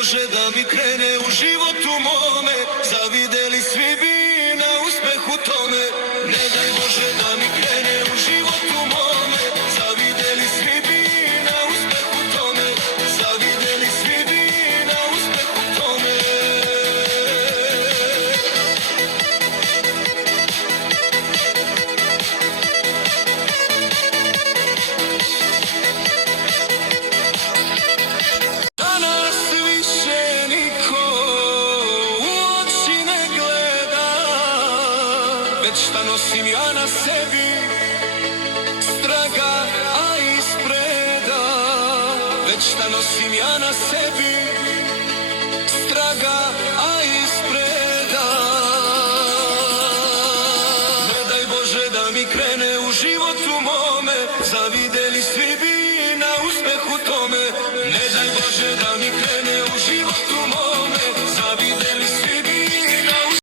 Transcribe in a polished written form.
Bože da mi krene u životu mome, zavideli svi bi na uspehu tome. Ne daj Bože da mi krene u životu mome, zavideli svi bi na uspehu tome, zavideli svi bi na uspehu tome. Danas više niko u oči ne gleda, već šta nosim ja na sebi, straga a ispreda. Već šta nosim ja na sebi, straga a ispreda. Ne daj Bože da mi krene u životu mome, zavideli svi bi na uspehu tome. Ne daj Bože da mi